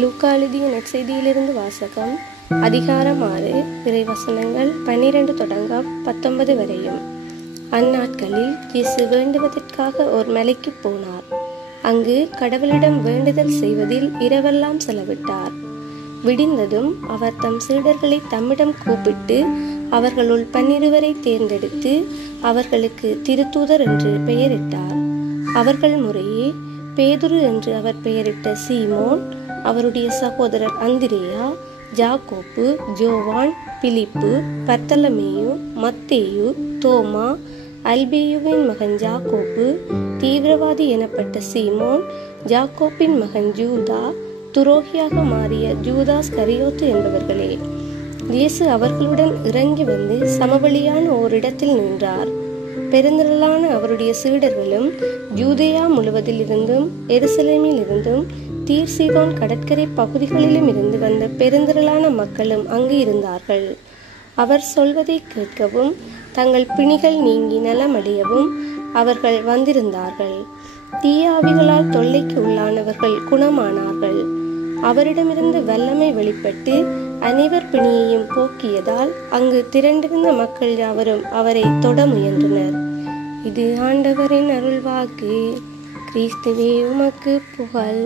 லூக்கா எழுதிய நற்செய்தியிலிருந்து வாசகம். அதிகாரம் 6, இறைவசனங்கள் 12 தொடங்க 19 வரையும். அந்நாட்களில் இயேசு வேண்டுவதற்காக ஒரு மலைக்கு போனார். அங்கு கடவுளிடம் வேண்டுதல் செய்வதில் இரவெல்லாம் செலவிட்டார். விடிந்ததும் அவர் தம் சீடர்களை தம்மிடம் கூப்பிட்டு அவர்களுள் 12 தேர்ந்தெடுத்து அவர்களுக்கு திருத்தூதர் என்று பெயரிட்டார். அவர்கள் முறையே பேதுரு என்று அவர் பெயரிட்ட சீமோன், அவருடைய சகோதரர் அந்திரேயா, ஜாக்கோப்பு, ஜோவான், பிலிப்பு, பர்த்தலமேயு, மத்தேயு, தோமா, அல்பேயுவின் மகன் ஜாக்கோப்பு, தீவிரவாதி எனப்பட்ட சீமோன், ஜாக்கோப்பின் மகன் ஜூதா, துரோகியாக மாறிய ஜூதாஸ் கரியோத்து என்பவர்களே. இயேசு அவர்களுடன் இறங்கி வந்து சமவெளியான ஓரிடத்தில் நின்றார். பெருந்திரளான அவருடைய சீடர்களும் யூதேயா முழுவதில் இருந்தும் எருசலேமில் இருந்தும் தீர் சீதோன் கடற்கரை பகுதிகளிலும் இருந்து வந்த பெருந்திரளான மக்களும் அங்கு இருந்தார்கள். அவர் சொல்வதை கேட்கவும் தங்கள் பிணிகள் நீங்கி நலமடையவும் அவர்கள் வந்திருந்தார்கள். தீய ஆவிகளால் தொல்லைக்கு உள்ளானவர்கள் குணமானார்கள். அவரிடமிருந்து வல்லமை வெளிப்பட்டு அனைவர் பிணியையும் போக்கியதால் அங்கு திரண்டிருந்த மக்கள் யாவரும் அவரை தொட முயன்றனர். இது ஆண்டவரின் அருள்வாக்கு. கிறிஸ்துவே உமக்கு புகழ்.